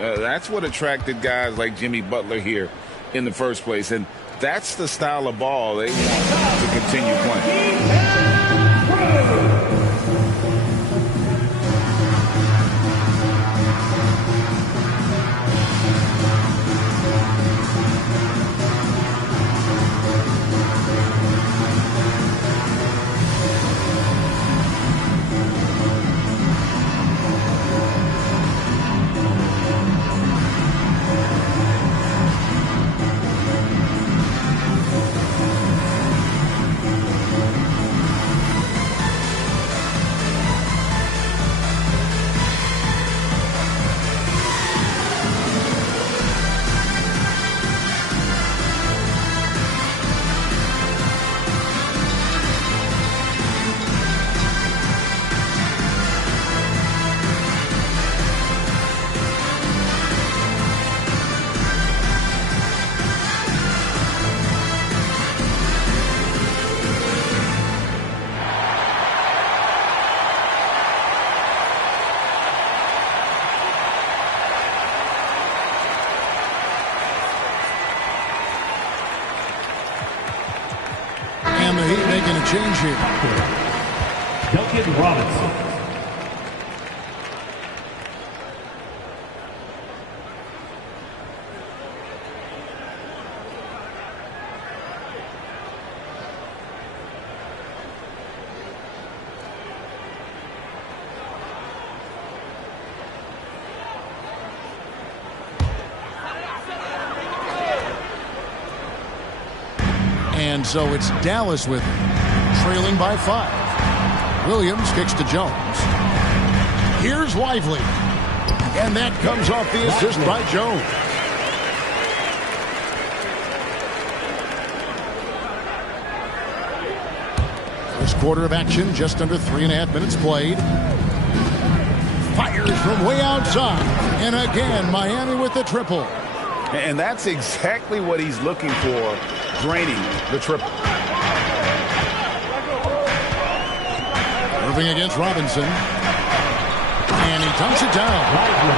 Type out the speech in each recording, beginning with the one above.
That's what attracted guys like Jimmy Butler here in the first place. And that's the style of ball they want to continue playing. And the Heat making a change here. Duncan Robinson. And so it's Dallas with it, trailing by 5. Williams kicks to Jones. Here's Lively. And that comes off the assist by Jones. First quarter of action, just under 3.5 minutes played. Fires from way outside. And again, Miami with the triple. And that's exactly what he's looking for, draining the triple. Irving against Robinson. And he dunks it down.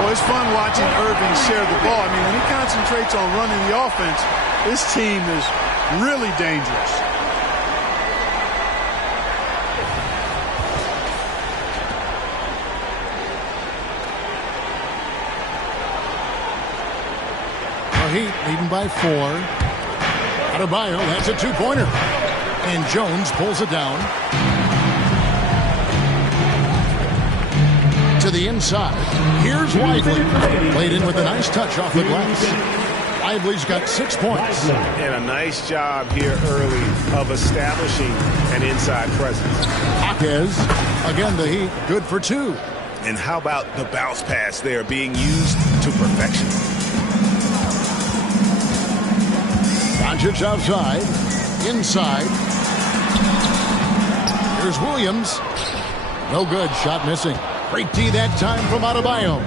Well, it's fun watching Irving share the ball. I mean, when he concentrates on running the offense, this team is really dangerous. Heat leading by 4. Adebayo, that's a 2-pointer. And Jones pulls it down. To the inside. Here's Lively. Played in with a nice touch off the glass. Lively's got 6 points. And a nice job here early of establishing an inside presence. Jaquez, again the Heat, good for 2. And how about the bounce pass there being used to perfection? Doncic outside, inside. Here's Williams. No good, shot missing. Great D that time from Adebayo.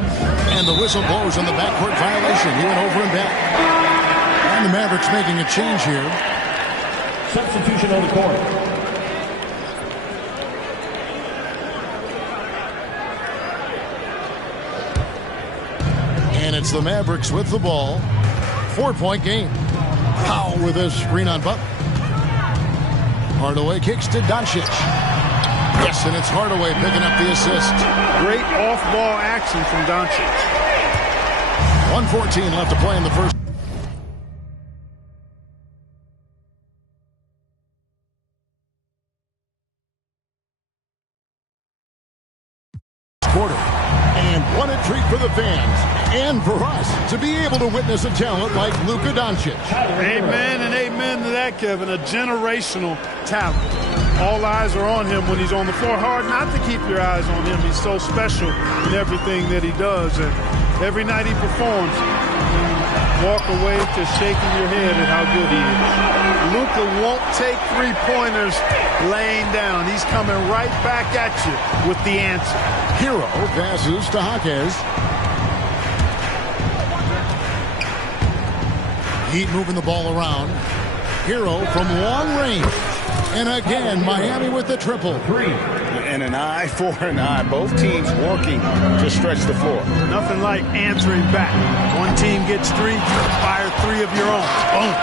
And the whistle blows on the backcourt violation. He went over and back. And the Mavericks making a change here. Substitution on the court. And it's the Mavericks with the ball. 4-point game. Powell with a screen on Butler. Hardaway kicks to Doncic. Yes, and it's Hardaway picking up the assist. Great off-ball action from Doncic. 1:14 left to play in the first quarter. And what a treat for the fans and for us to be able to witness a talent like Luka Doncic. Amen and amen to that, Kevin. A generational talent. All eyes are on him when he's on the floor. Hard not to keep your eyes on him. He's so special in everything that he does. And every night he performs, you walk away just shaking your head at how good he is. Luka won't take three-pointers laying down. He's coming right back at you with the answer. Hero passes to Jaquez. Heat moving the ball around. Hero from long range. And again, Miami with the triple. And an eye for an eye. Both teams working to stretch the floor. Nothing like answering back. One team gets 3, fire 3 of your own. Boom.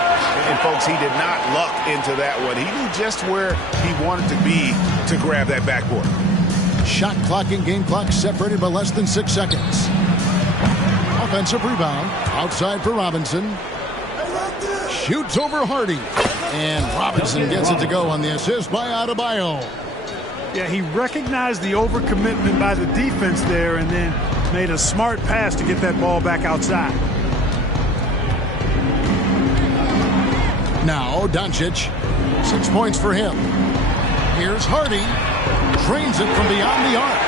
And folks, he did not luck into that one. He knew just where he wanted to be to grab that backboard. Shot clock and game clock separated by less than 6 seconds. Offensive rebound. Outside for Robinson. Shoots over Hardy. And Robinson gets it to go on the assist by Adebayo. Yeah, he recognized the overcommitment by the defense there and then made a smart pass to get that ball back outside. Now Doncic. 6 points for him. Here's Hardy. Drains it from beyond the arc.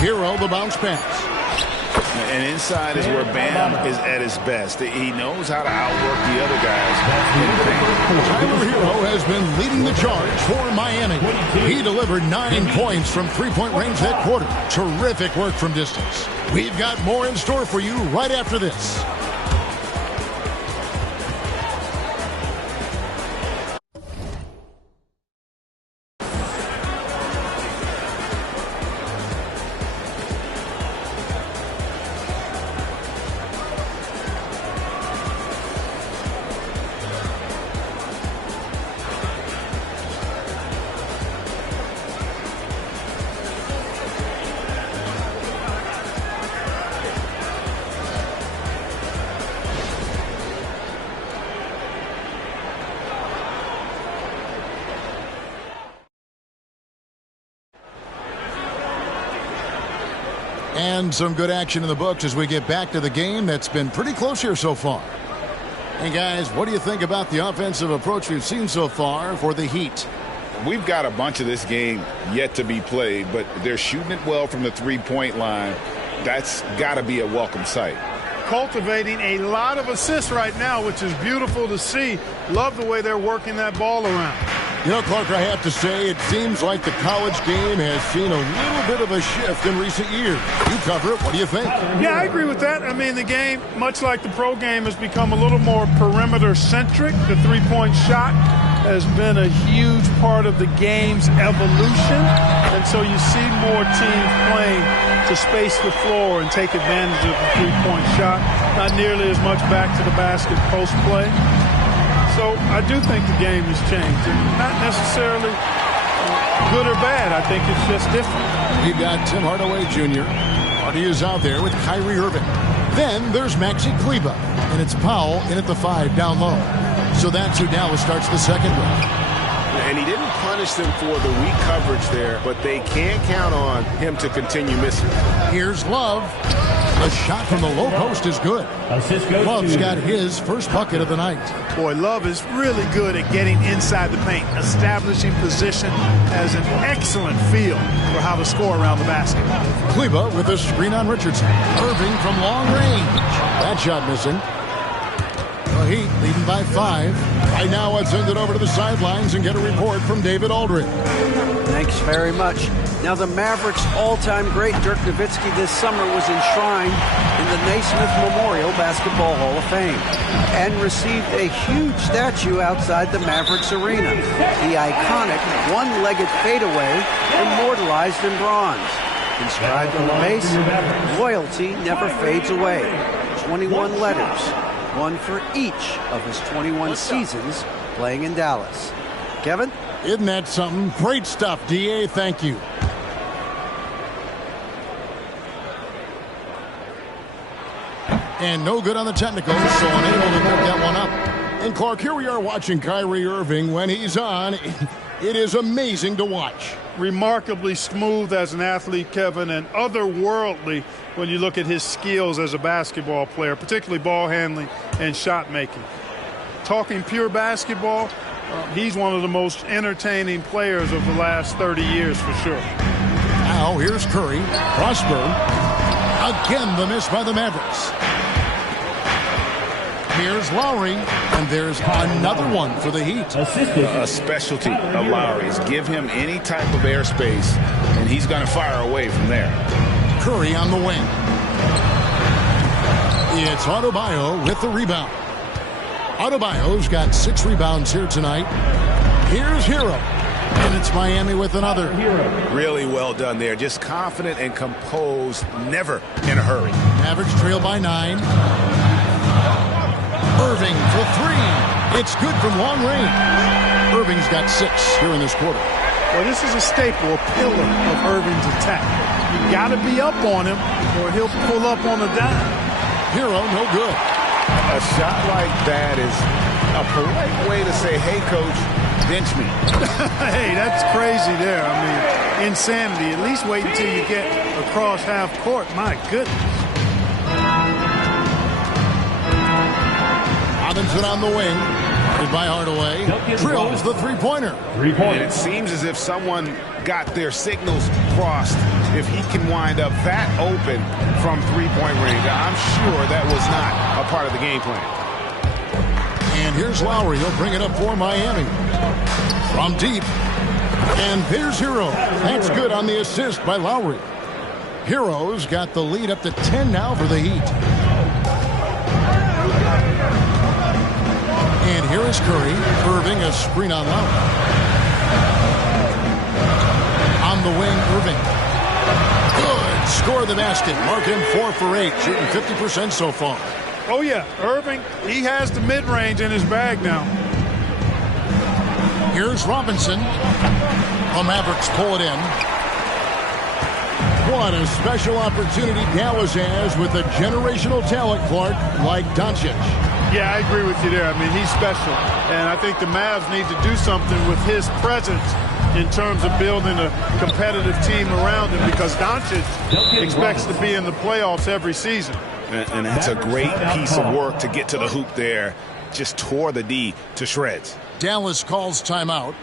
Hero the bounce pass. And inside is where Bam is at his best. He knows how to outwork the other guys. Tyler Hero has been leading the charge for Miami. He delivered 9 points from three-point range that quarter. Terrific work from distance. We've got more in store for you right after this. And some good action in the books as we get back to the game that's been pretty close here so far. Hey guys, what do you think about the offensive approach we've seen so far for the Heat? We've got a bunch of this game yet to be played, but they're shooting it well from the three-point line. That's got to be a welcome sight. Cultivating a lot of assists right now, which is beautiful to see. Love the way they're working that ball around. You know, Clark, I have to say, it seems like the college game has seen a little bit of a shift in recent years. You cover it. What do you think? Yeah, I agree with that. I mean, the game, much like the pro game, has become a little more perimeter-centric. The three-point shot has been a huge part of the game's evolution. And so you see more teams playing to space the floor and take advantage of the three-point shot. Not nearly as much back to the basket post play. So I do think the game has changed. And not necessarily good or bad. I think it's just different. We've got Tim Hardaway Jr. Hardy is out there with Kyrie Irving. Then there's Maxi Kleber. And it's Powell in at the 5 down low. So that's who Dallas starts the second with. And he didn't punish them for the weak coverage there, but they can't count on him to continue missing. Here's Love. The shot from the low post is good. Love's got his first bucket of the night. Boy, Love is really good at getting inside the paint, establishing position, has an excellent feel for how to score around the basket. Kleber with a screen on Richardson. Irving from long range. That shot missing. The Heat leading by 5. Right now, let's send it over to the sidelines and get a report from David Aldridge. Thanks very much. Now, the Mavericks' all-time great Dirk Nowitzki this summer was enshrined in the Naismith Memorial Basketball Hall of Fame and received a huge statue outside the Mavericks arena. The iconic one-legged fadeaway immortalized in bronze. Inscribed on the base, loyalty never fades away. 21 letters, one for each of his 21 seasons playing in Dallas. Kevin? Isn't that something? Great stuff, D.A. Thank you. And no good on the technicals, so unable to pick that one up. And Clark, here we are watching Kyrie Irving. When he's on, it is amazing to watch. Remarkably smooth as an athlete, Kevin, and otherworldly when you look at his skills as a basketball player, particularly ball handling and shot making. Talking pure basketball, he's one of the most entertaining players of the last 30 years for sure. Now here's Curry. Prosper. Again, the miss by the Mavericks. Here's Lowry, and there's another one for the Heat. A specialty of Lowry's. Give him any type of airspace, and he's going to fire away from there. Curry on the wing. It's Adebayo with the rebound. Adebayo's got 6 rebounds here tonight. Here's Hero. And it's Miami with another. Really well done there. Just confident and composed, never in a hurry. Mavericks trail by 9. Irving for 3. It's good from long range. Irving's got 6 here in this quarter. Well, this is a staple, a pillar of Irving's attack. You got to be up on him or he'll pull up on a dime. Hero, no good. A shot like that is a polite way to say, hey, coach, bench me. Hey, that's crazy there. I mean, insanity. At least wait until you get across half court. My goodness. Robinson on the wing. By Hardaway. Drills the three-pointer. And it seems as if someone got their signals crossed. If he can wind up that open from three-point range, I'm sure that was not a part of the game plan. And here's Lowry. He'll bring it up for Miami. From deep. And there's Hero. That's good on the assist by Lowry. Hero's got the lead up to 10 now for the Heat. And here is Curry. Irving, a screen on Lowry. On the wing, Irving. Good. Score the basket. Mark him 4 for 8. Shooting 50% so far. Oh, yeah. Irving, he has the mid-range in his bag now. Here's Robinson. The Mavericks pull it in. What a special opportunity Dallas has with a generational talent, Clark, like Doncic. Yeah, I agree with you there. I mean, he's special. And I think the Mavs need to do something with his presence in terms of building a competitive team around him because Doncic expects to be in the playoffs every season. And that's a great piece of work to get to the hoop there. Just tore the D to shreds. Dallas calls timeout.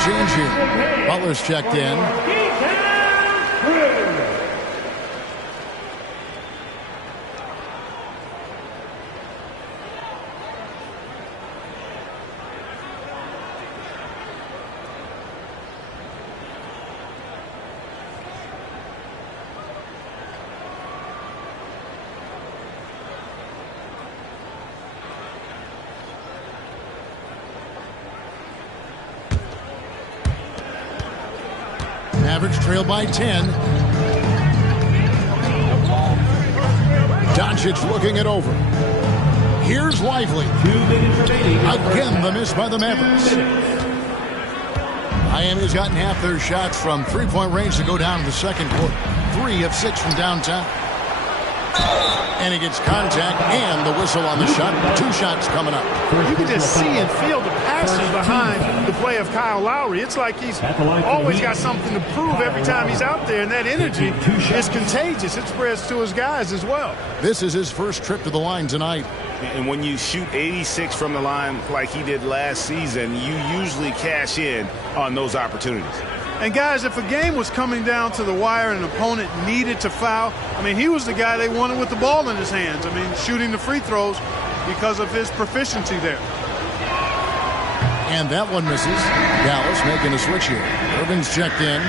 Change here. Butler's checked in. Mavericks trail by 10. Doncic looking it over. Here's Lively. 2 minutes remaining. Again, the miss by the Mavericks. Miami's gotten half their shots from three-point range to go down in the second quarter. 3 of 6 from downtown. And he gets contact and the whistle on the shot. 2 shots coming up. You can just see and feel the passion behind the play of Kyle Lowry. It's like he's always got something to prove every time he's out there, and that energy is contagious. It spreads to his guys as well. This is his first trip to the line tonight. And when you shoot 86 from the line like he did last season, you usually cash in on those opportunities. And, guys, if a game was coming down to the wire and an opponent needed to foul, I mean, he was the guy they wanted with the ball in his hands. I mean, shooting the free throws because of his proficiency there. And that one misses. Dallas making a switch here. Irving's checked in.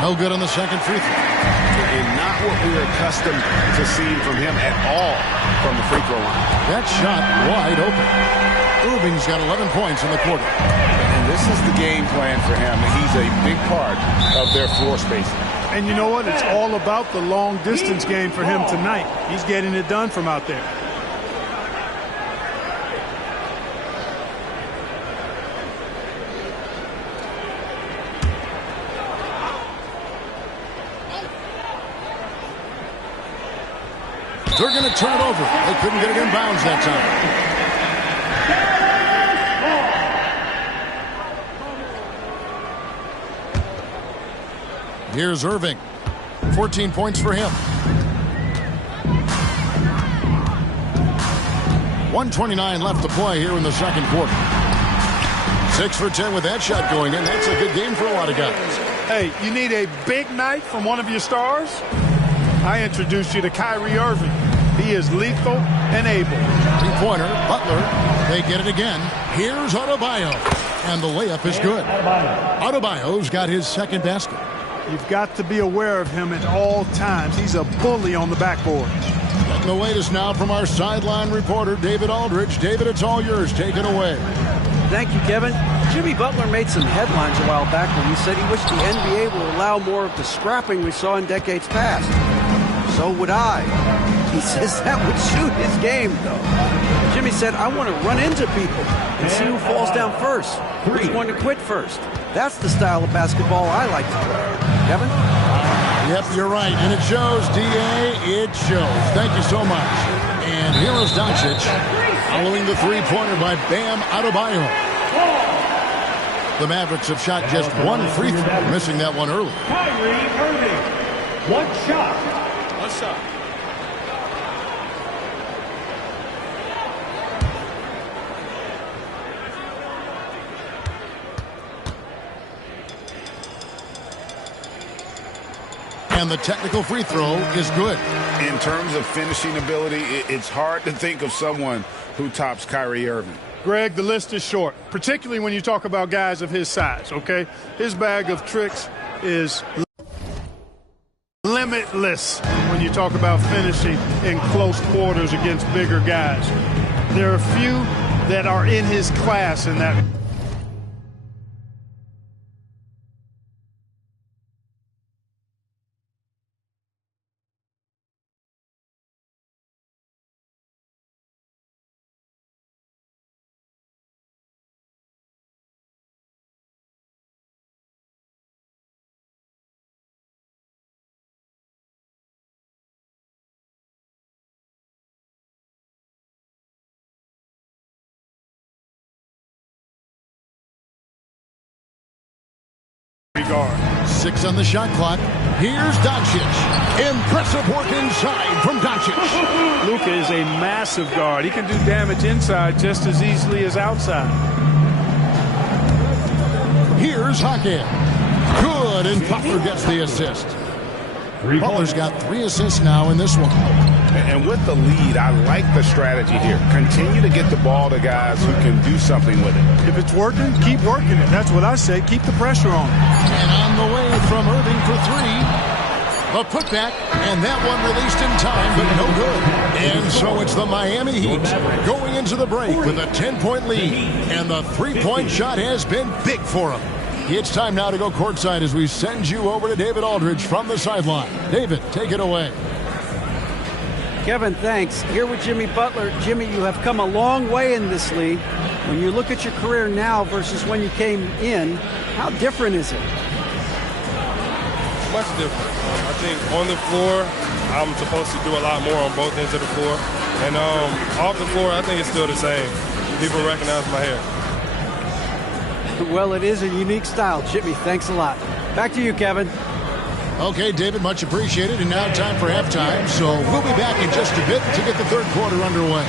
No good on the second free throw. And not what we are accustomed to seeing from him at all from the free throw line. That shot wide open. Irving's got 11 points in the quarter. And this is the game plan for him. He's a big part of their floor spacing. And you know what? It's all about the long distance game for him tonight. He's getting it done from out there. They're going to turn it over. They couldn't get it in bounds that time. Here's Irving. 14 points for him. 1:29 left to play here in the second quarter. 6 for 10 with that shot going in. That's a good game for a lot of guys. Hey, you need a big night from one of your stars? I introduced you to Kyrie Irving. He is lethal and able. Three-pointer, Butler. They get it again. Here's Adebayo. And the layup is good. Adebayo's got his second basket. You've got to be aware of him at all times. He's a bully on the backboard. Getting the latest now from our sideline reporter, David Aldridge. David, it's all yours. Take it away. Thank you, Kevin. Jimmy Butler made some headlines a while back when he said he wished the NBA would allow more of the scrapping we saw in decades past. So would I. He says that would suit his game, though. Jimmy said, I want to run into people and see who falls down first, who's going to quit first. That's the style of basketball I like to play. Kevin? Yep, you're right. And it shows, D.A. It shows. Thank you so much. And here is Doncic following the three-pointer by Bam Adebayo. The Mavericks have shot just one free throw, missing that one early. Kyrie Irving. One shot. One shot. And the technical free throw is good. In terms of finishing ability, it's hard to think of someone who tops Kyrie Irving. Greg, the list is short, particularly when you talk about guys of his size, okay? His bag of tricks is limitless when you talk about finishing in close quarters against bigger guys. There are few that are in his class in that. Guard. 6 on the shot clock. Here's Doncic. Impressive work inside from Doncic. Luka is a massive guard. He can do damage inside just as easily as outside. Here's Hackett. Good, and Butler gets the assist. Butler's got 3 assists now in this one. And with the lead, I like the strategy here. Continue to get the ball to guys who can do something with it. If it's working, keep working it. That's what I say. Keep the pressure on. And on the way from Irving for 3. The putback, and that one released in time, but no good. And so it's the Miami Heat going into the break with a 10-point lead. And the three-point shot has been big for them. It's time now to go courtside as we send you over to David Aldridge from the sideline. David, take it away. Kevin, thanks. Here with Jimmy Butler. Jimmy, you have come a long way in this league. When you look at your career now versus when you came in, how different is it? Much different. I think on the floor, I'm supposed to do a lot more on both ends of the floor. And off the floor, I think it's still the same. People recognize my hair. Well, it is a unique style. Jimmy, thanks a lot. Back to you, Kevin. Okay, David, much appreciated. And now time for halftime. So we'll be back in just a bit to get the third quarter underway.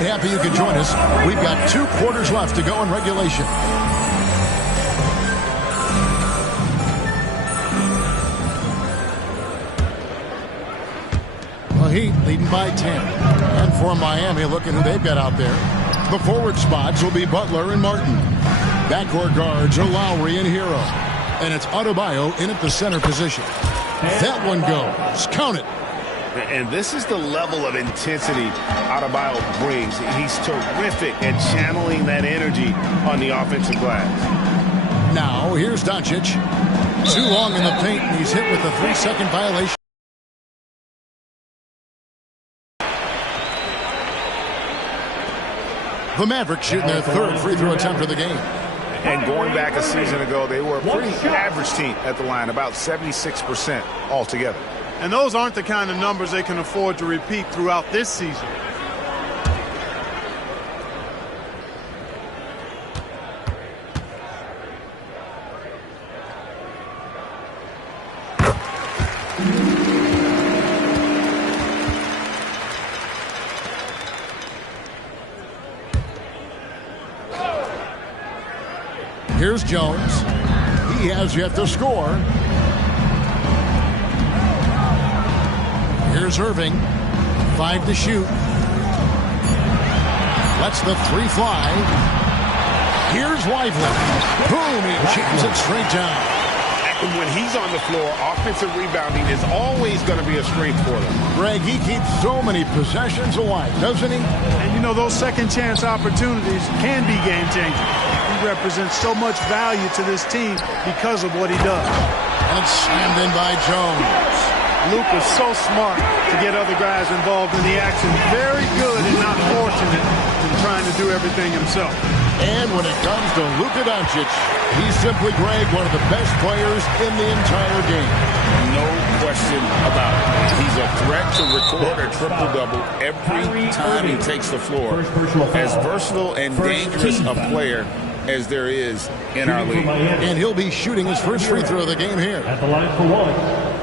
And happy you could join us. We've got 2 quarters left to go in regulation. The Heat leading by 10. And for Miami, look at who they've got out there. The forward spots will be Butler and Martin. Backcourt guards are Lowry and Hero. And it's Adebayo in at the center position. That one goes. Count it. And this is the level of intensity Adebayo brings. He's terrific at channeling that energy on the offensive glass. Now, here's Doncic. Too long in the paint, and he's hit with a 3-second violation. The Mavericks shooting their 3rd free throw attempt of the game. And going back a season ago, they were a pretty average team at the line, about 76% altogether. And those aren't the kind of numbers they can afford to repeat throughout this season. Here's Jones. He has yet to score. Here's Irving. 5 to shoot. Lets the 3 fly. Here's Lively. Boom! He jams it straight down. And when he's on the floor, offensive rebounding is always going to be a strength for them. Greg, he keeps so many possessions alive, doesn't he? And you know, those second chance opportunities can be game changing. He represents so much value to this team because of what he does. And it's slammed in by Jones. Luke is so smart to get other guys involved in the action. Very good at not forcing it and trying to do everything himself. And when it comes to Luka Doncic, he's simply, Greg, one of the best players in the entire game. No question about it. He's a threat to record a triple-double every time he takes the floor. As versatile and dangerous a player as there is in our league. And he'll be shooting his first free throw of the game here. At the line for 1.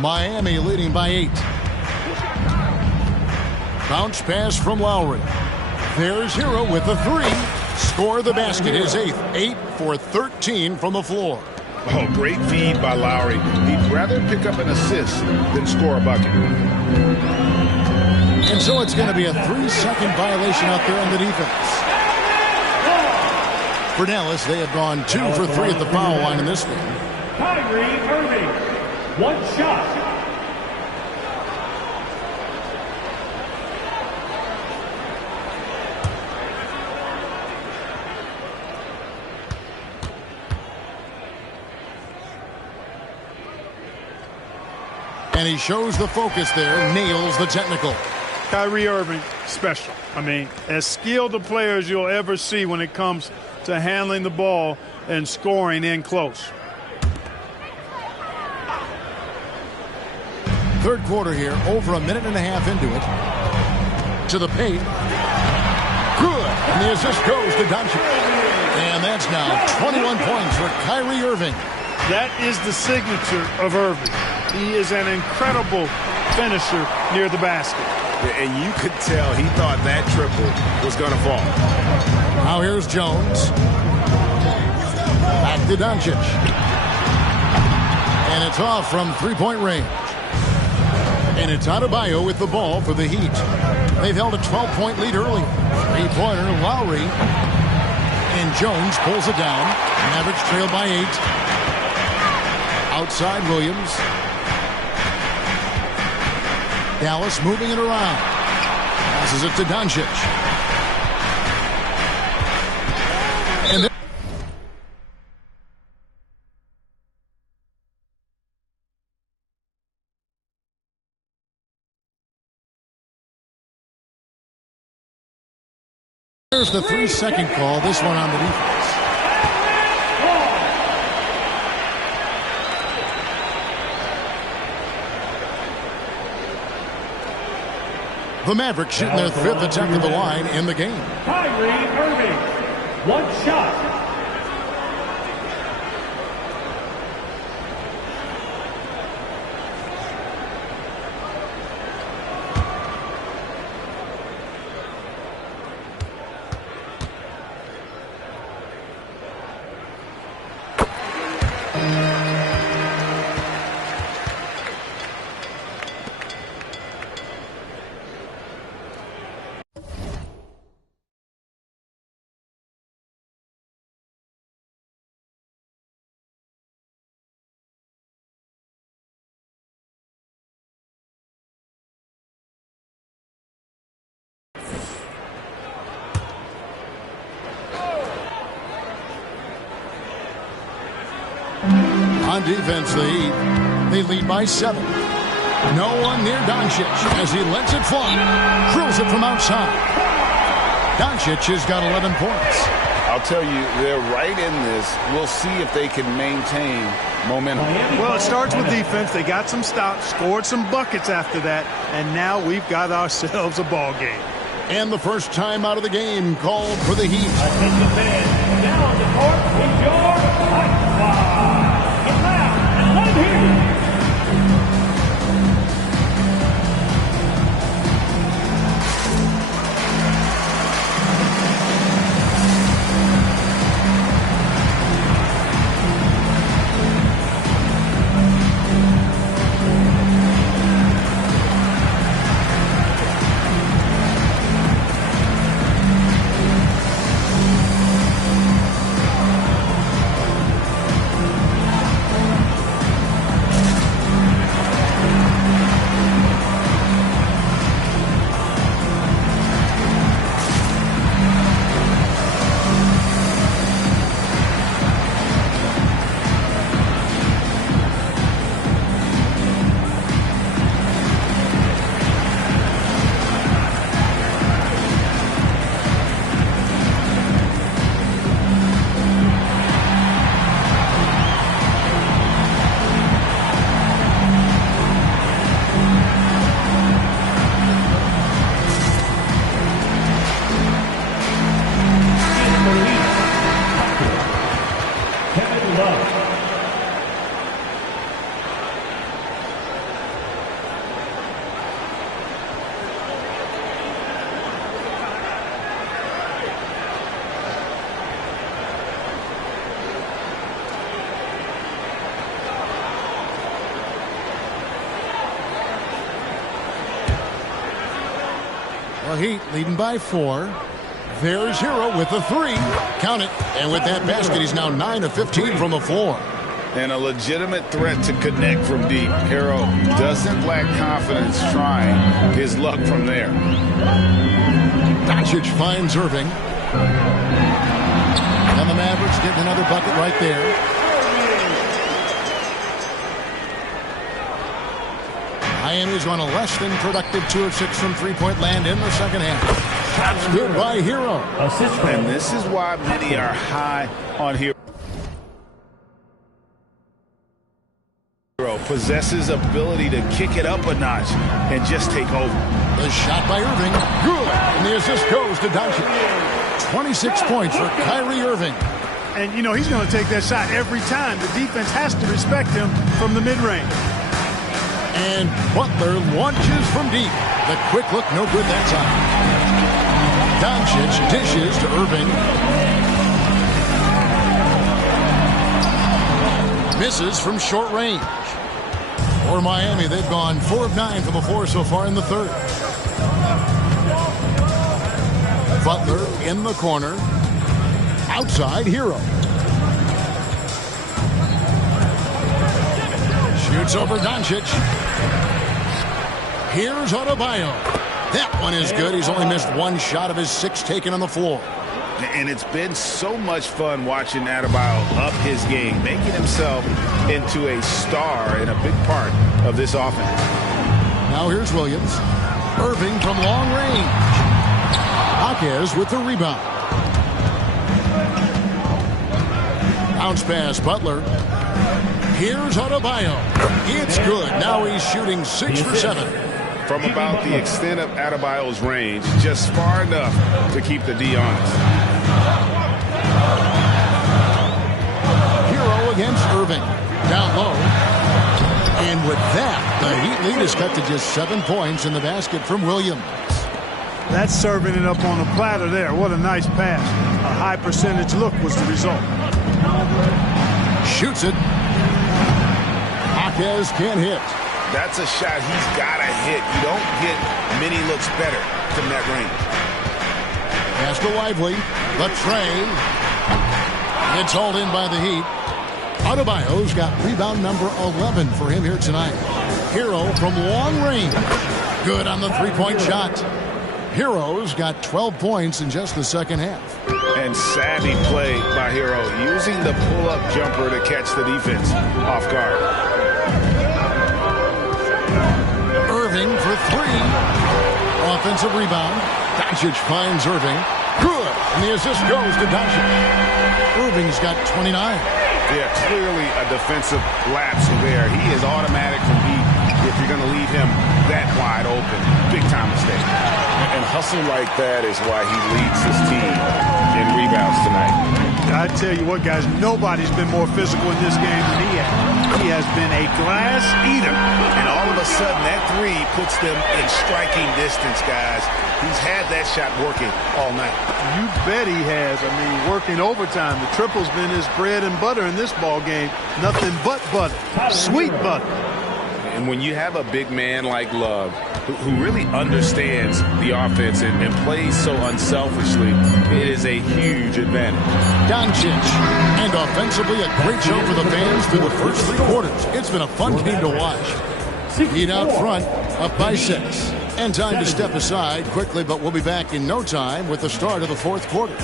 Miami leading by 8. Bounce pass from Lowry. There's Hero with the 3. Score the basket, his 8th. 8 for 13 from the floor. Oh, great feed by Lowry. He'd rather pick up an assist than score a bucket. And so it's going to be a 3-second violation out there on the defense. For Dallas, they have gone 2 for 3 at the foul line in this one. Kyrie Irving. 1 shot. And he shows the focus there, nails the technical. Kyrie Irving, special. I mean, as skilled a player as you'll ever see when it comes to handling the ball and scoring in close. Third quarter here, over a minute and a half into it. To the paint. Good. And the assist goes to Doncic. And that's now 21 points for Kyrie Irving. That is the signature of Irving. He is an incredible finisher near the basket. And you could tell he thought that triple was going to fall. Now here's Jones. Back to Doncic. And it's off from three-point range. And it's Adebayo with the ball for the Heat. They've held a 12-point lead early. Three-pointer, Lowry. And Jones pulls it down. Mavericks trail by 8. Outside Williams. Dallas moving it around. Passes it to Doncic. There's the 3-second call, this one on the defense. The Mavericks shooting their 5th attempt at the line in the game. Kyrie Irving, 1 shot. On defense, the Heat, they lead by 7. No one near Doncic as he lets it fly. Drills it from outside. Doncic has got 11 points. I'll tell you, they're right in this. We'll see if they can maintain momentum. Well, it starts with defense. They got some stops, scored some buckets after that, and now we've got ourselves a ball game. And the first time out of the game called for the Heat. Attention fans, now on the court is your Fight Squad. Get loud and let them hear you. The Heat leading by 4. There's Hero with the 3. Count it. And with that basket, he's now 9 of 15 from the floor. And a legitimate threat to connect from deep. Hero doesn't lack confidence trying his luck from there. Doncic finds Irving. And the Mavericks getting another bucket right there. Miami's on a less than productive 2 of 6 from three-point land in the second half. Shots good by Hero. And this is why many are high on Hero. Possesses ability to kick it up a notch and just take over. The shot by Irving. Good. And the assist goes to Doncic. 26 points for Kyrie Irving. And, you know, he's going to take that shot every time. The defense has to respect him from the mid-range. And Butler launches from deep. The quick look, no good that time. Doncic dishes to Irving. Misses from short range. For Miami, they've gone 4 of 9 from the floor so far in the third. Butler in the corner. Outside, Hero. Shoots over Doncic. Here's Adebayo. That one is good. He's only missed 1 shot of his 6 taken on the floor. And it's been so much fun watching Adebayo up his game, making himself into a star and a big part of this offense. Now here's Williams. Irving from long range. Jaquez with the rebound. Bounce pass, Butler. Here's Adebayo. It's good. Now he's shooting 6 for 7. From about the extent of Adebayo's range, just far enough to keep the D honest. Hero against Irving. Down low. And with that, the Heat lead is cut to just 7 points in the basket from Williams. That's serving it up on a platter there. What a nice pass. A high percentage look was the result. Shoots it. Jaquez can't hit. That's a shot he's got to hit. You don't get many looks better from that range. Pass to Lively. The tray. It's hauled in by the Heat. Adebayo's got rebound number 11 for him here tonight. Hero from long range. Good on the three-point shot. Hero's got 12 points in just the second half. And savvy play by Hero, using the pull-up jumper to catch the defense off guard. Irving for 3. Offensive rebound. Doncic finds Irving. Good. And the assist goes to Doncic. Irving's got 29. Yeah, clearly a defensive lapse there. He is automatic from deep if you're going to leave him that wide open. Big time mistake. And hustle like that is why he leads his team in rebounds tonight. I tell you what, guys, nobody's been more physical in this game than he has. He has been a glass eater. And all of a sudden, that three puts them in striking distance, guys. He's had that shot working all night. You bet he has. I mean, working overtime. The triple's been his bread and butter in this ball game. Nothing but butter. Sweet butter. And when you have a big man like Love, who really understands the offense and plays so unselfishly, it is a huge advantage. Doncic. And offensively, a great show for the fans through the first 3 quarters. It's been a fun game to watch. Heat out front, up by 6. And time to step aside quickly, but we'll be back in no time with the start of the fourth quarter.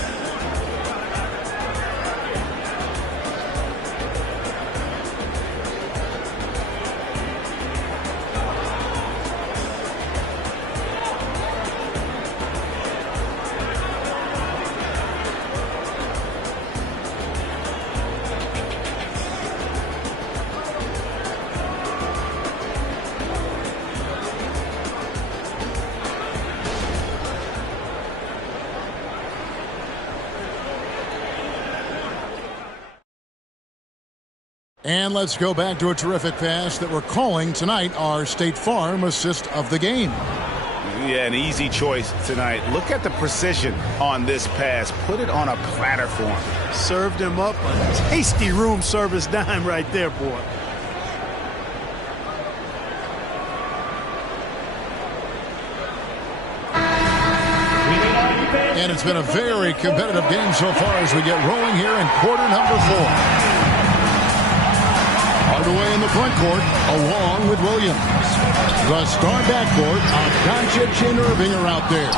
And let's go back to a terrific pass that we're calling tonight our State Farm assist of the game. Yeah, an easy choice tonight. Look at the precision on this pass. Put it on a platter for him. Served him up a tasty room service dime right there, boy. And it's been a very competitive game so far as we get rolling here in quarter number 4. Hardaway in the front court, along with Williams. The star backcourt of Doncic and Irving are out there.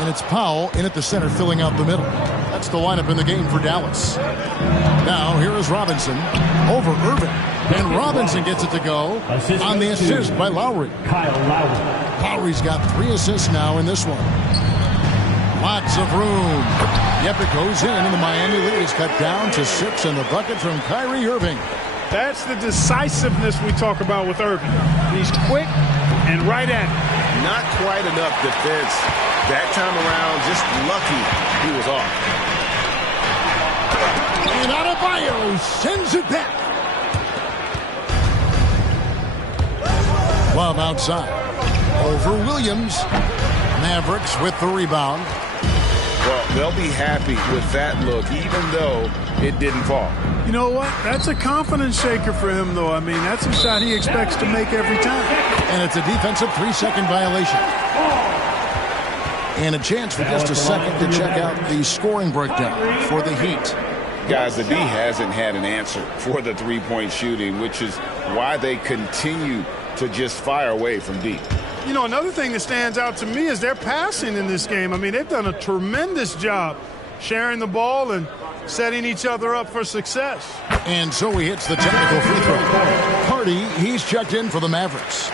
And it's Powell in at the center, filling out the middle. That's the lineup in the game for Dallas. Now, here is Robinson over Irving. And Robinson gets it to go on the assist by Lowry. Kyle Lowry. Lowry's got 3 assists now in this one. Lots of room. Yep, it goes in, and the Miami lead is cut down to 6, and the bucket from Kyrie Irving. That's the decisiveness we talk about with Irving. He's quick and right at it. Not quite enough defense that time around. Just lucky he was off. And Adebayo sends it back. Love outside. Over Williams. Mavericks with the rebound. Well, they'll be happy with that look, even though it didn't fall. You know what? That's a confidence shaker for him, though. I mean, that's a shot he expects to make every time. And it's a defensive 3-second violation. And a chance for just a second to check out the scoring breakdown for the Heat. Guys, the D hasn't had an answer for the three-point shooting, which is why they continue to just fire away from deep. You know, another thing that stands out to me is their passing in this game. I mean, they've done a tremendous job sharing the ball and setting each other up for success. And so he hits the technical free throw. Hardy, he's checked in for the Mavericks.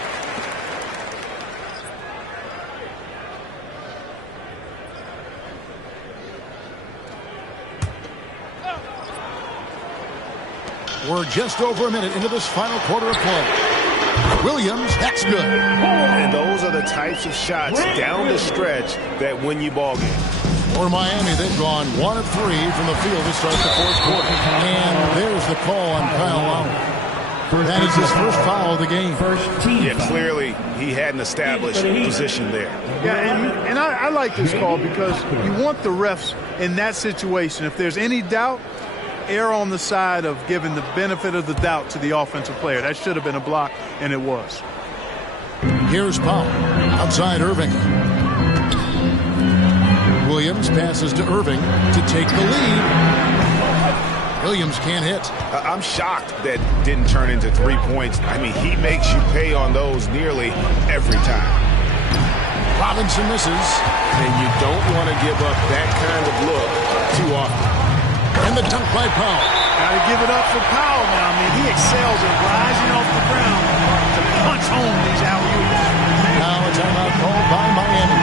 We're just over a minute into this final quarter of play. Williams, that's good. And those are the types of shots down the stretch that win you ball games. For Miami, they've gone 1 of 3 from the field to start the fourth quarter. And there's the call on Kyle Lowry. That is his first foul of the game. Yeah, clearly he had an established position there. Yeah, and I like this call because you want the refs in that situation. If there's any doubt, err on the side of giving the benefit of the doubt to the offensive player. That should have been a block, and it was. Here's Powell. Outside Irving. Williams passes to Irving to take the lead. Williams can't hit. I'm shocked that didn't turn into 3 points. I mean, he makes you pay on those nearly every time. Robinson misses. And you don't want to give up that kind of look too often. And the dunk by Powell. Got to give it up for Powell now. I mean, he excels at rising off the ground to punch home these alley-oops. Now a timeout called by Miami.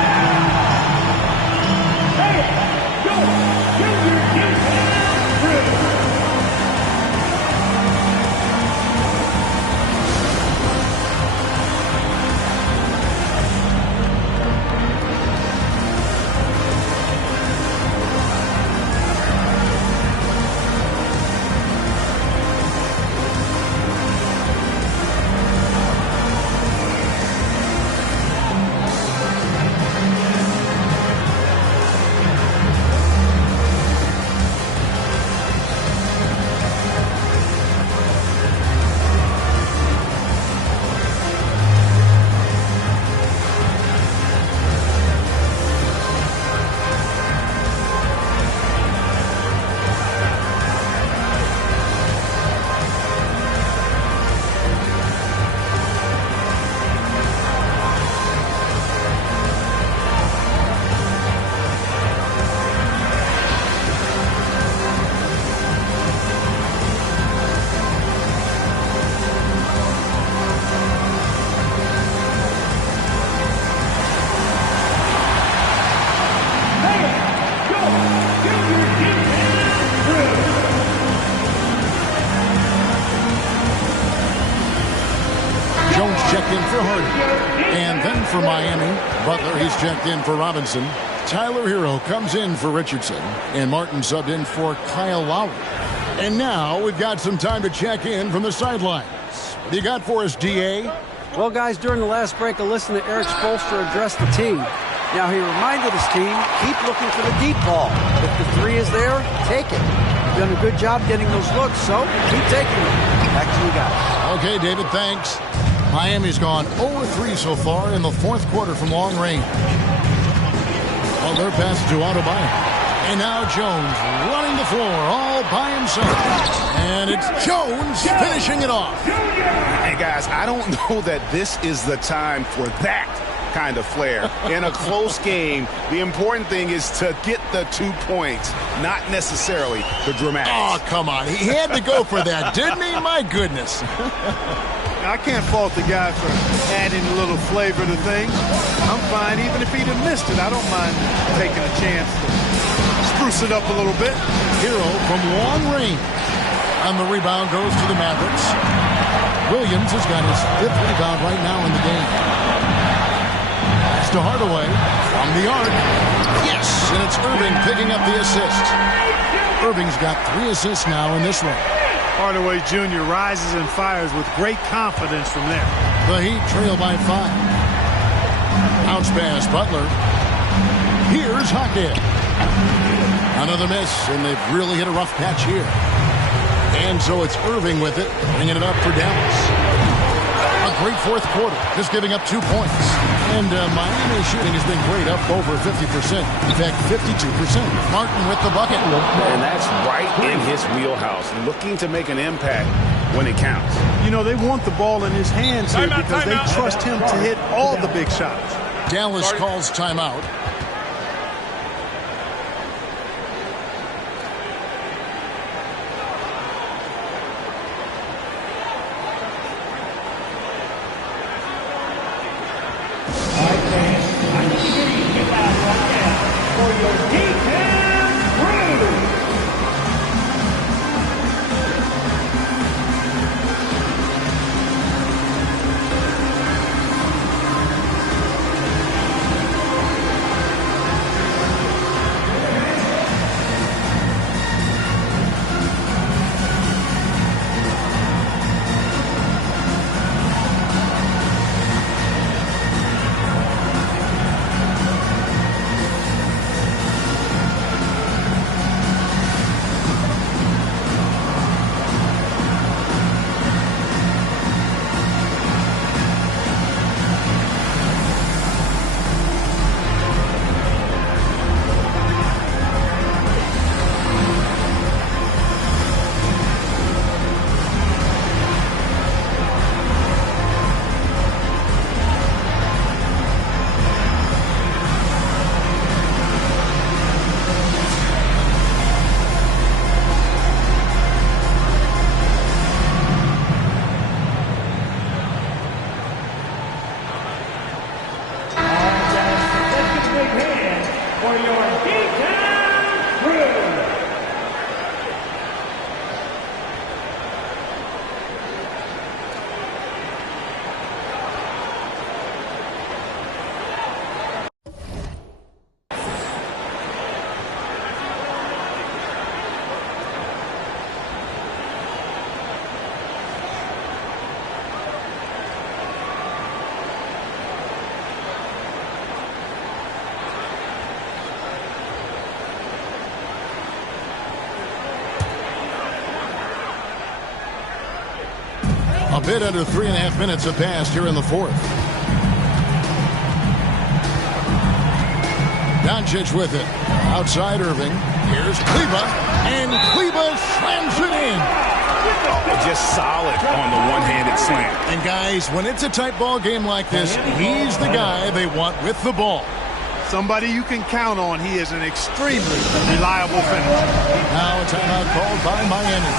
For Miami, Butler, he's checked in for Robinson. Tyler Hero comes in for Richardson. And Martin subbed in for Kyle Lowry. And now we've got some time to check in from the sidelines. What do you got for us, D.A.? Well, guys, during the last break, I listened to Eric Spoelstra address the team. Now, he reminded his team, keep looking for the deep ball. If the three is there, take it. You've done a good job getting those looks, so keep taking them. Back to you guys. Okay, David, thanks. Miami's gone 0-3 so far in the fourth quarter from long range. Butler passes to Adebayo. And now Jones running the floor all by himself. And it's Jones finishing it off. Hey, guys, I don't know that this is the time for that kind of flair. In a close game, the important thing is to get the 2 points, not necessarily the dramatics. Oh, come on. He had to go for that, didn't he? My goodness. I can't fault the guy for adding a little flavor to things. I'm fine. Even if he'd have missed it, I don't mind taking a chance to spruce it up a little bit. Hero from long range. And the rebound goes to the Mavericks. Williams has got his 5th rebound right now in the game. It's to Hardaway from the arc. Yes, and it's Irving picking up the assist. Irving's got 3 assists now in this one. Hardaway Jr. rises and fires with great confidence from there. The Heat trail by 5. Bounce pass, Butler. Here's Hackett. Another miss, and they've really hit a rough patch here. And so it's Irving with it, bringing it up for Dallas. A great fourth quarter, just giving up 2 points. And Miami's shooting has been great, up over 50%. In fact, 52%. Martin with the bucket. And that's right in his wheelhouse, looking to make an impact when it counts. You know, they want the ball in his hands here because they trust him to hit all the big shots. Dallas calls timeout. for your D-Town Crew. A bit under 3.5 minutes have passed here in the fourth. Doncic with it. Outside Irving. Here's Kleber. And Kleber slams it in. Just solid on the one-handed slam. And guys, when it's a tight ball game like this, he's the guy they want with the ball. Somebody you can count on. He is an extremely reliable finisher. Now a timeout called by Miami.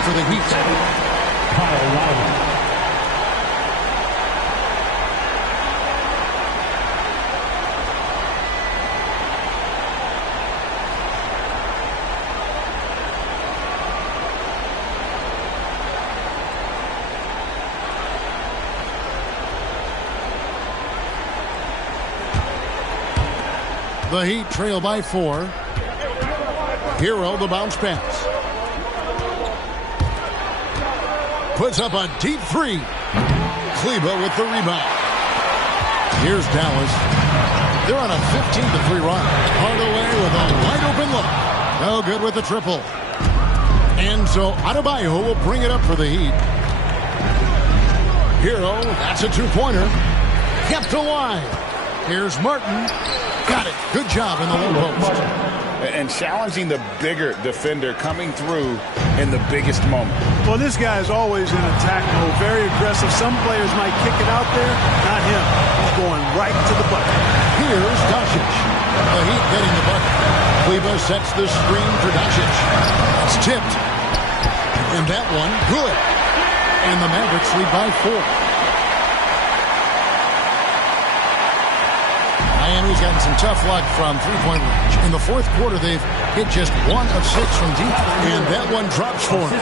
For the Heat. Kyle Lowry. The Heat trail by 4. Hero the bounce pass. Puts up a deep three. Kleber with the rebound. Here's Dallas. They're on a 15-3 run. Hardaway with a wide open look. No good with the triple. And so Adebayo will bring it up for the Heat. Hero, that's a two-pointer. Kept alive. Here's Martin. Got it. Good job in the low post. And challenging the bigger defender coming through in the biggest moment. Well, this guy is always in attack mode, very aggressive. Some players might kick it out there, not him. He's going right to the bucket. Here's Doncic. The Heat getting the bucket. Kleber sets the screen for Doncic. It's tipped. And that one, good. And the Mavericks lead by 4. Miami's gotten some tough luck from three-point range. In the fourth quarter, they've hit just 1 of 6 from deep, and that one drops for them.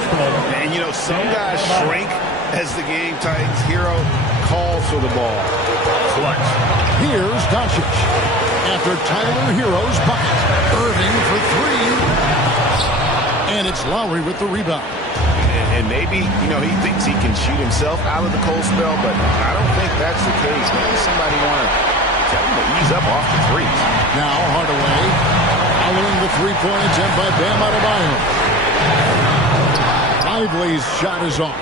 And, you know, some guys shrink as the game tightens. Hero calls for the ball. Clutch. Here's Doncic. After Tyler Hero's bucket. Irving for 3. And it's Lowry with the rebound. And maybe, you know, he thinks he can shoot himself out of the cold spell, but I don't think that's the case. Maybe somebody want to tell him to ease up off the threes. Now Hardaway following the three-point attempt by Bam Adebayo. Lively's shot is off.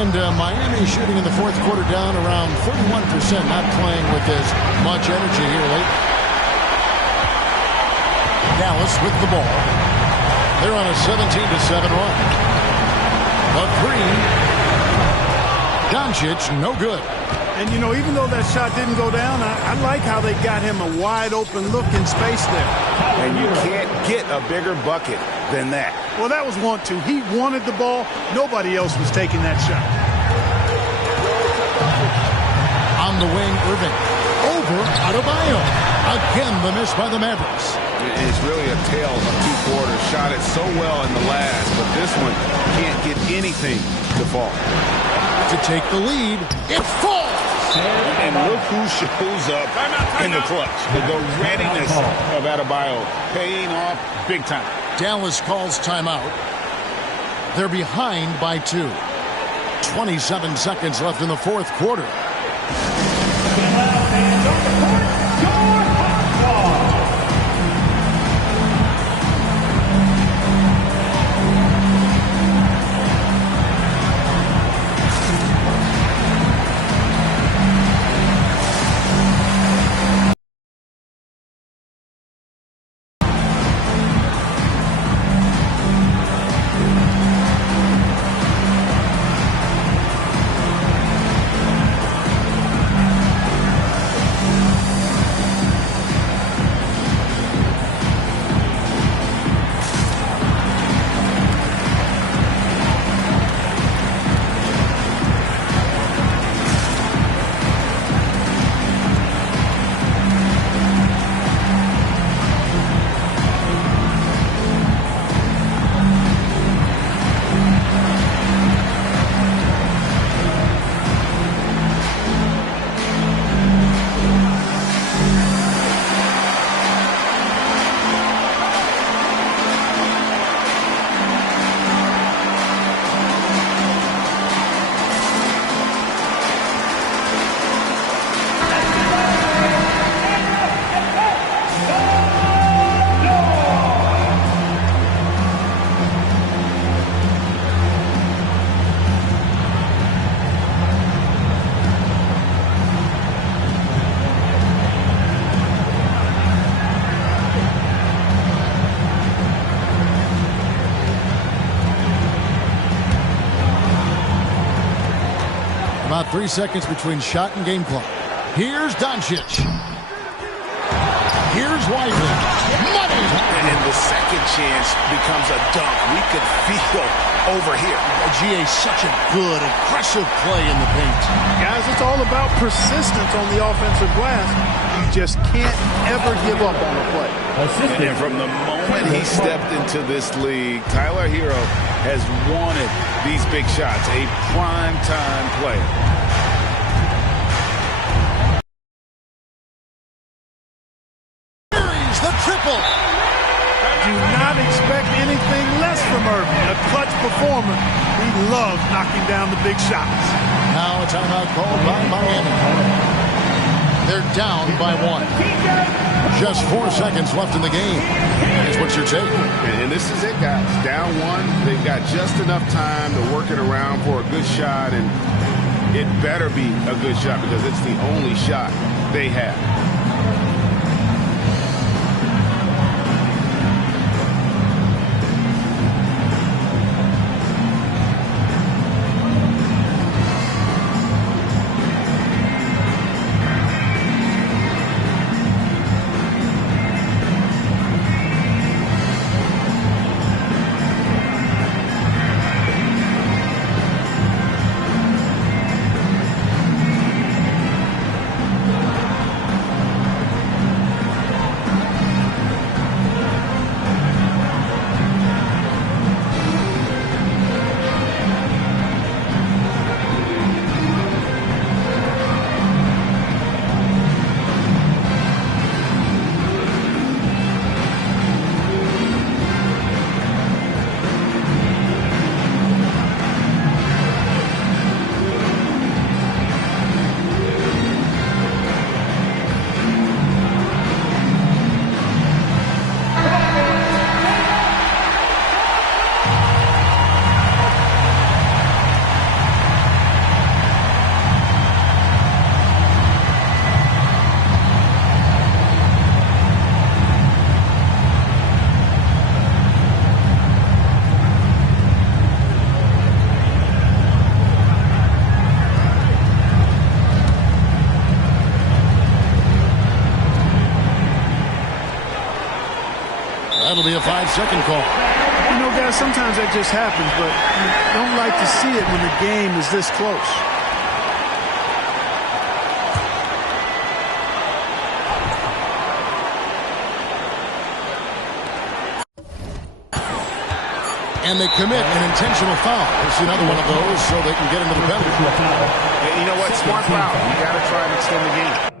And Miami shooting in the fourth quarter down around 31%, not playing with as much energy here lately. Dallas with the ball. They're on a 17-7 run. A three. Doncic, no good. And, you know, even though that shot didn't go down, I like how they got him a wide-open look in space there. And you can't get a bigger bucket than that. Well, that was 1-2. He wanted the ball. Nobody else was taking that shot. On the wing, Irving. Over Adebayo. Again, the miss by the Mavericks. It's really a tale of two quarters. Shot it so well in the last, but this one can't get anything to fall. To take the lead, it falls! And look who shows up in the clutch. The readiness of Adebayo paying off big time. Dallas calls timeout. They're behind by 2. 27 seconds left in the fourth quarter. About 3 seconds between shot and game clock. Here's Doncic. Here's Wiseman. Money! And the second chance becomes a dunk. We could feel over here. GA, such a good, aggressive play in the paint. Guys, it's all about persistence on the offensive glass. You just can't ever give up on a play. And from the moment he stepped into this league, Tyler Hero has wanted these big shots, a prime-time player. Here's the triple. Do not expect anything less from Irving. A clutch performer. He loves knocking down the big shots. Now a timeout called by Miami. They're down by 1. Just 4 seconds left in the game. Here's what's your take. And this is it, guys. Down 1. They've got just enough time to work it around for a good shot, and it better be a good shot because it's the only shot they have. That'll be a 5-second call. You know, guys, sometimes that just happens, but you don't like to see it when the game is this close. And they commit an intentional foul. It's another one of those so they can get into the penalty. You know what? Smart foul. You got to try and extend the game.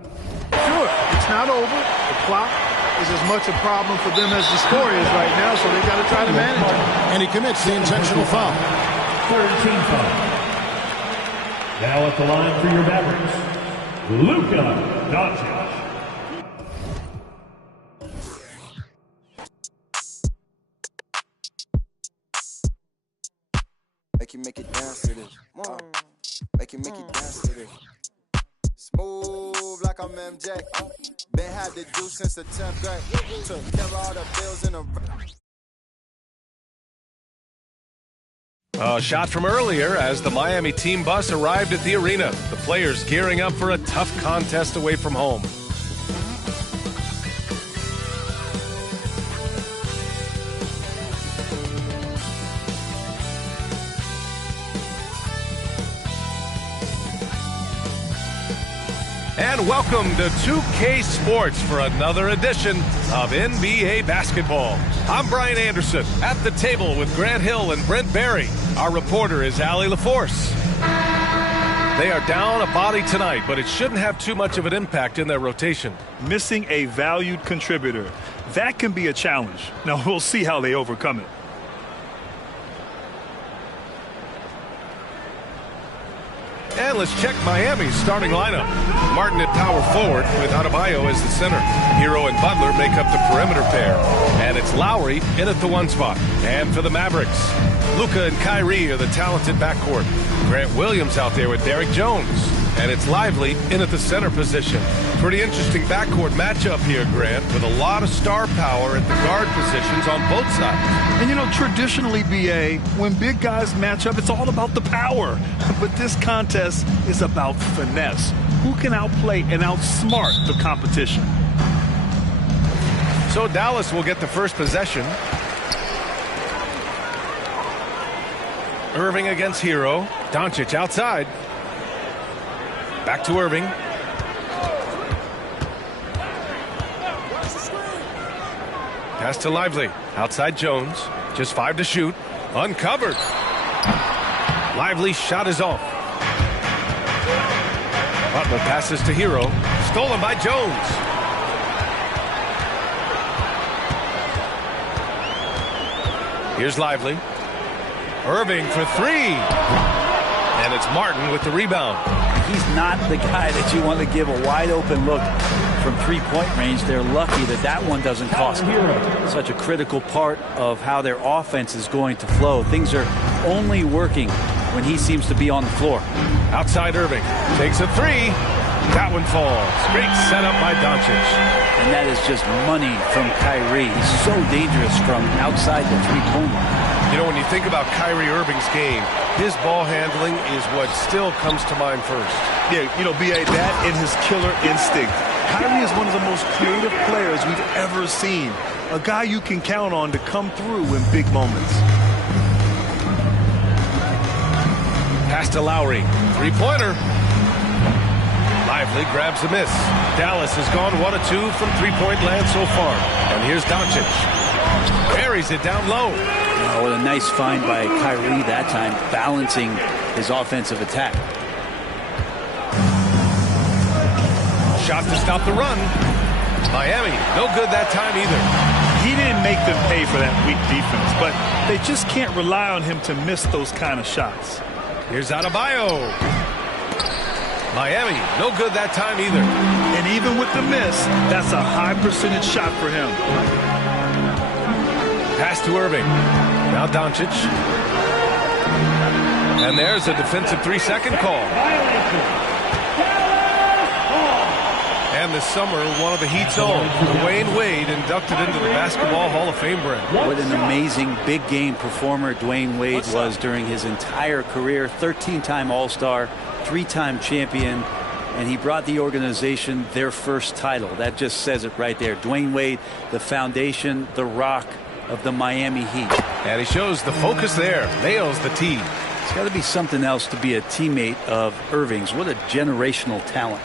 Sure, it's not over. The clock is as much a problem for them as the score is right now, so they got to try to manage it. And he commits the intentional foul. Third team foul. Now at the line for your Mavericks, Luka Doncic. Make it dance to this. Make it dance to this. Smooth like I'm MJ. Been had the juice since the 10th grade. Took care of all the bills in a... A shot from earlier as the Miami team bus arrived at the arena. The players gearing up for a tough contest away from home. And welcome to 2K Sports for another edition of NBA basketball. I'm Brian Anderson at the table with Grant Hill and Brent Barry. Our reporter is Allie LaForce. They are down a body tonight, but it shouldn't have too much of an impact in their rotation. Missing a valued contributor. That can be a challenge. Now we'll see how they overcome it. And let's check Miami's starting lineup. Martin at power forward with Adebayo as the center. Hero and Butler make up the perimeter pair. And it's Lowry in at the 1 spot. And for the Mavericks, Luka and Kyrie are the talented backcourt. Grant Williams out there with Derrick Jones. And it's Lively in at the center position. Pretty interesting backcourt matchup here, Grant, with a lot of star power at the guard positions on both sides. And you know, traditionally, BA, when big guys match up, it's all about the power. But this contest is about finesse. Who can outplay and outsmart the competition? So Dallas will get the first possession. Irving against Hero. Doncic outside. Back to Irving. Pass to Lively. Outside Jones. Just 5 to shoot. Uncovered. Lively's shot is off. Butler passes to Hero. Stolen by Jones. Here's Lively. Irving for 3. And it's Martin with the rebound. He's not the guy that you want to give a wide open look from three-point range. They're lucky that that one doesn't cost them. Such a critical part of how their offense is going to flow. Things are only working when he seems to be on the floor. Outside Irving. Takes a 3. That one falls. Great setup by Doncic. And that is just money from Kyrie. He's so dangerous from outside the three-point line. You know, when you think about Kyrie Irving's game, his ball handling is what still comes to mind first. Yeah, you know, B.A., that and his killer instinct. Kyrie is one of the most creative players we've ever seen. A guy you can count on to come through in big moments. Pass to Lowry. Three-pointer. Lively grabs the miss. Dallas has gone 1 of 2 from three-point land so far. And here's Doncic. Buries it down low. Oh, what a nice find by Kyrie that time, balancing his offensive attack. Shot to stop the run. Miami, no good that time either. He didn't make them pay for that weak defense, but they just can't rely on him to miss those kind of shots. Here's Adebayo. Miami, no good that time either. And even with the miss, that's a high percentage shot for him. Pass to Irving. Now Doncic. And there's a defensive 3-second call. And this summer, one of the Heat's own, Dwayne Wade, inducted into the Basketball Hall of Fame, Brent. What an amazing big game performer Dwayne Wade was during his entire career. 13-time All-Star, 3-time champion, and he brought the organization their first title. That just says it right there. Dwayne Wade, the foundation, the rock of the Miami Heat. And he shows the focus there. Nails the tee. It's got to be something else to be a teammate of Irving's. What a generational talent.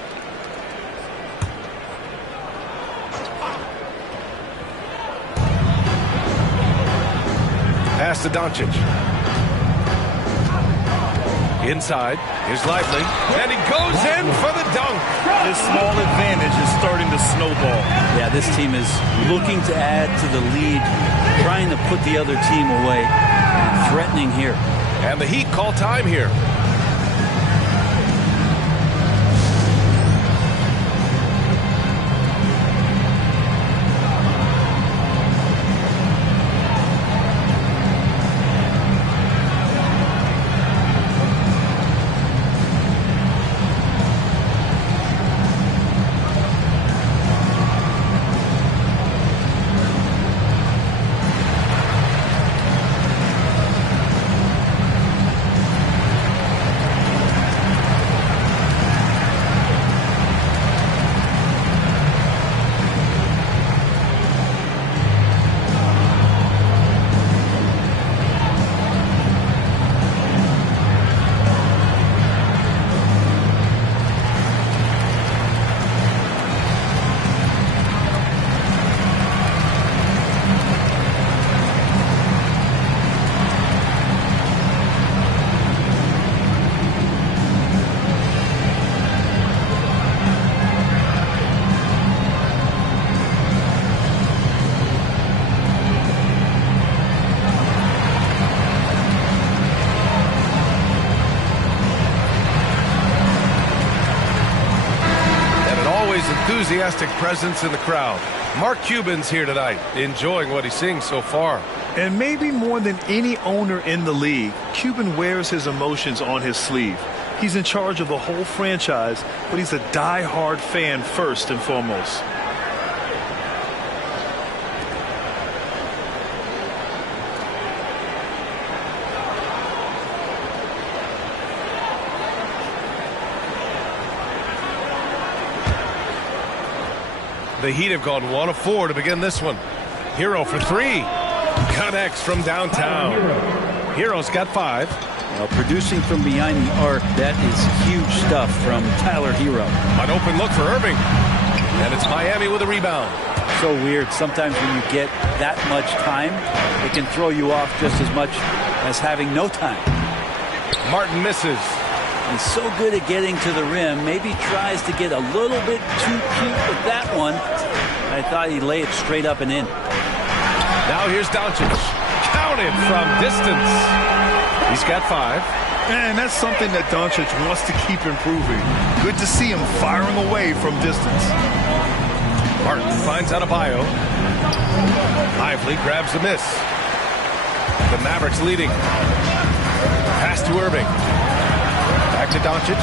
pass to Doncic. Inside, here's Lively, and he goes in for the dunk. This small advantage is starting to snowball. Yeah, this team is looking to add to the lead, trying to put the other team away, and threatening here. And the Heat call time here. Enthusiastic presence in the crowd. Mark Cuban's here tonight, enjoying what he's seeing so far. And maybe more than any owner in the league, Cuban wears his emotions on his sleeve. He's in charge of the whole franchise, but he's a die-hard fan first and foremost. The Heat have gone 1 of 4 to begin this one. Hero for 3. Connects from downtown. Hero's got 5. Well, producing from behind the arc, that is huge stuff from Tyler Hero. An open look for Irving. And it's Miami with a rebound. So weird. Sometimes when you get that much time, it can throw you off just as much as having no time. Martin misses. He's so good at getting to the rim. Maybe tries to get a little bit too cute with that one. I thought he'd lay it straight up and in. Now here's Doncic. Counted from distance. He's got 5. And that's something that Doncic wants to keep improving. Good to see him firing away from distance. Martin finds Adebayo. Lively grabs the miss. The Mavericks leading. Pass to Irving. Back to Doncic.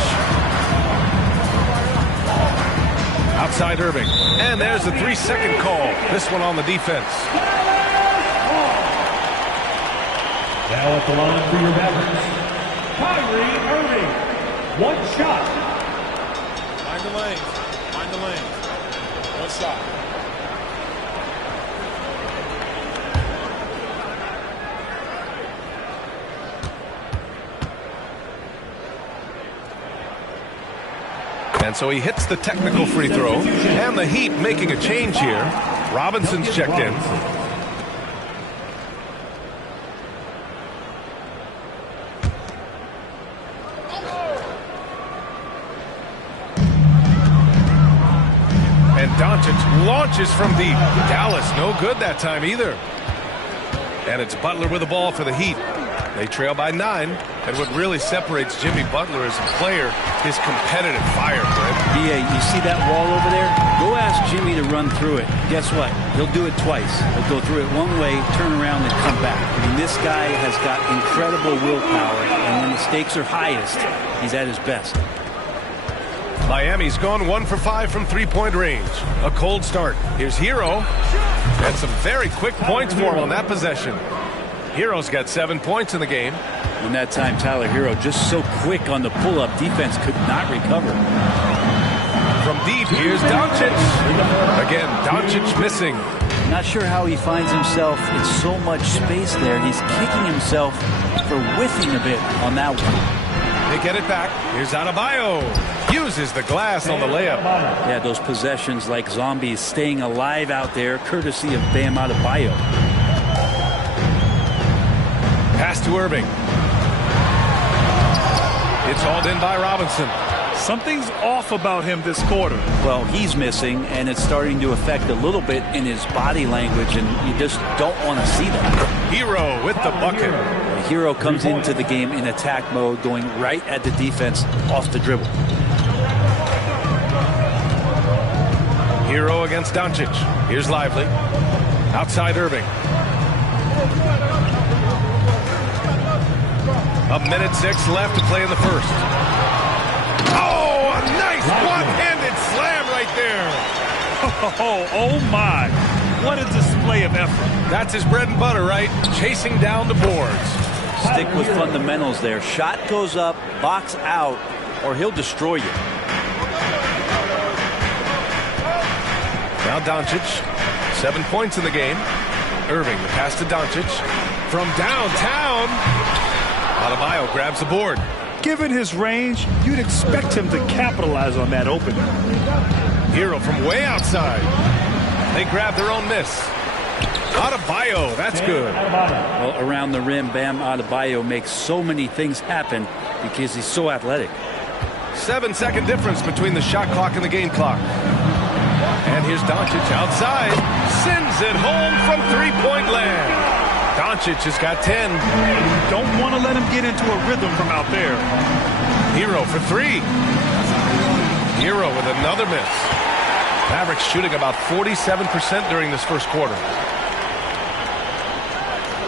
Outside Irving. And there's the 3-second call. This one on the defense. Now at the line for your Mavericks, Kyrie Irving. 1 shot. Find the lane. Find the lane. 1 shot. And so he hits the technical free throw. And the Heat making a change here. Robinson's checked in. And Doncic launches from deep. Dallas no good that time either. And it's Butler with the ball for the Heat. They trail by 9. And what really separates Jimmy Butler as a player is competitive fire, Brent. BA, you see that wall over there? Go ask Jimmy to run through it. Guess what? He'll do it twice. He'll go through it one way, turn around, and come back. I mean, this guy has got incredible willpower, and when the stakes are highest, he's at his best. Miami's gone 1 for 5 from three-point range. A cold start. Here's Hero. And some very quick points for him on that possession. Hero's got 7 points in the game. And that time, Tyler Hero just so quick on the pull-up. Defense could not recover. From deep, here's Doncic. Again, Doncic missing. Not sure how he finds himself in so much space there. He's kicking himself for whiffing a bit on that one. They get it back. Here's Adebayo. Uses the glass on the layup. Yeah, those possessions like zombies staying alive out there, courtesy of Bam Adebayo. Pass to Irving. It's hauled in by Robinson. Something's off about him this quarter. Well, he's missing, and it's starting to affect a little bit in his body language, and you just don't want to see that. Hero with the bucket. Hero comes into the game in attack mode, going right at the defense off the dribble. Hero against Doncic. Here's Lively. Outside Irving. 1:06 left to play in the first. Oh, a nice one-handed slam right there. Oh my. What a display of effort. That's his bread and butter, right? Chasing down the boards. Stick with fundamentals there. Shot goes up, box out, or he'll destroy you. Now Doncic, 7 points in the game. Irving, the pass to Doncic. From downtown, Adebayo grabs the board. Given his range, you'd expect him to capitalize on that opening. Hero from way outside. They grab their own miss. Adebayo, that's good. Well, around the rim, Bam Adebayo makes so many things happen because he's so athletic. 7-second difference between the shot clock and the game clock. And here's Doncic outside. Sends it home from three-point land. Doncic has got 10. Don't want to let him get into a rhythm from out there. Hero for three. Hero with another miss. Mavericks shooting about 47% during this first quarter.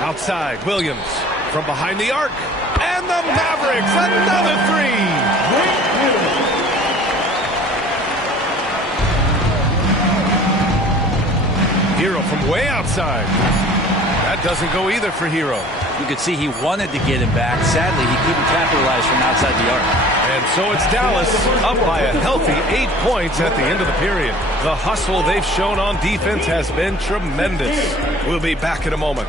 Outside, Williams from behind the arc. And the Mavericks, another three. Hero from way outside. That doesn't go either for Hero. You could see he wanted to get him back. Sadly, he couldn't capitalize from outside the arc. And so it's Dallas up by a healthy 8 points at the end of the period. The hustle they've shown on defense has been tremendous. We'll be back in a moment.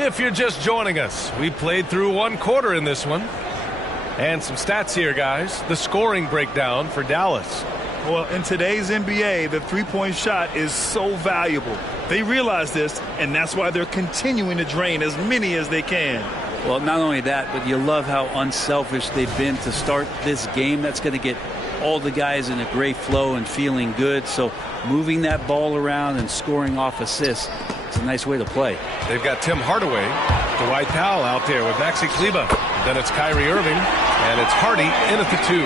If you're just joining us, we played through one quarter in this one. And some stats here, guys. The scoring breakdown for Dallas. Well, in today's NBA, the three-point shot is so valuable. They realize this, and that's why they're continuing to drain as many as they can. Well, not only that, but you love how unselfish they've been to start this game. That's going to get all the guys in a great flow and feeling good. So moving that ball around and scoring off assists, it's a nice way to play. They've got Tim Hardaway, Dwight Powell out there with Maxi Kleber. Then it's Kyrie Irving, and it's Hardy in at the 2.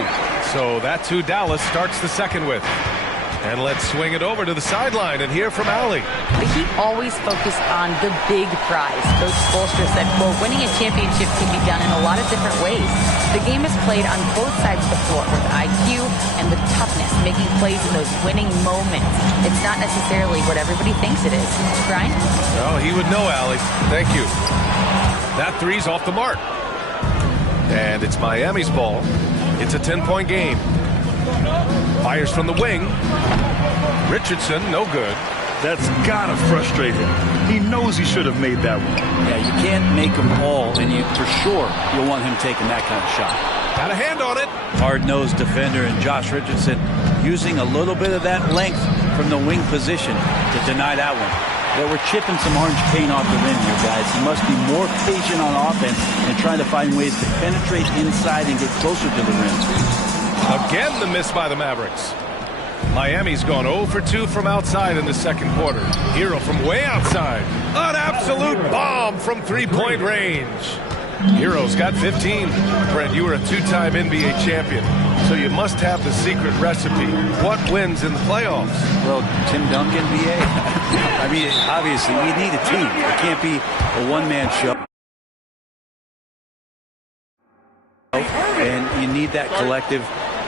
So that's who Dallas starts the second with. And let's swing it over to the sideline and hear from Allie. The Heat always focus on the big prize. Coach Spoelstra said, quote, winning a championship can be done in a lot of different ways. The game is played on both sides of the floor with IQ and with toughness, making plays in those winning moments. It's not necessarily what everybody thinks it is. Brian? Oh, he would know, Allie. Thank you. That three's off the mark. And it's Miami's ball. It's a 10-point game. Fires from the wing. Richardson, no good. That's gotta frustrate him. He knows he should have made that one. Yeah, you can't make them all, and for sure you'll want him taking that kind of shot. Got a hand on it. Hard-nosed defender, and Josh Richardson using a little bit of that length from the wing position to deny that one. Yeah, we're chipping some orange paint off the rim here, guys. He must be more patient on offense and trying to find ways to penetrate inside and get closer to the rim. Again, the miss by the Mavericks. Miami's gone 0 for 2 from outside in the second quarter. Hero from way outside. An absolute bomb from three-point range. Hero's got 15. Brent, you were a two-time NBA champion, so you must have the secret recipe. What wins in the playoffs? Well, Tim Duncan, BA. I mean, obviously, we need a team. It can't be a one-man show. And you need that collective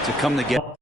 to come together.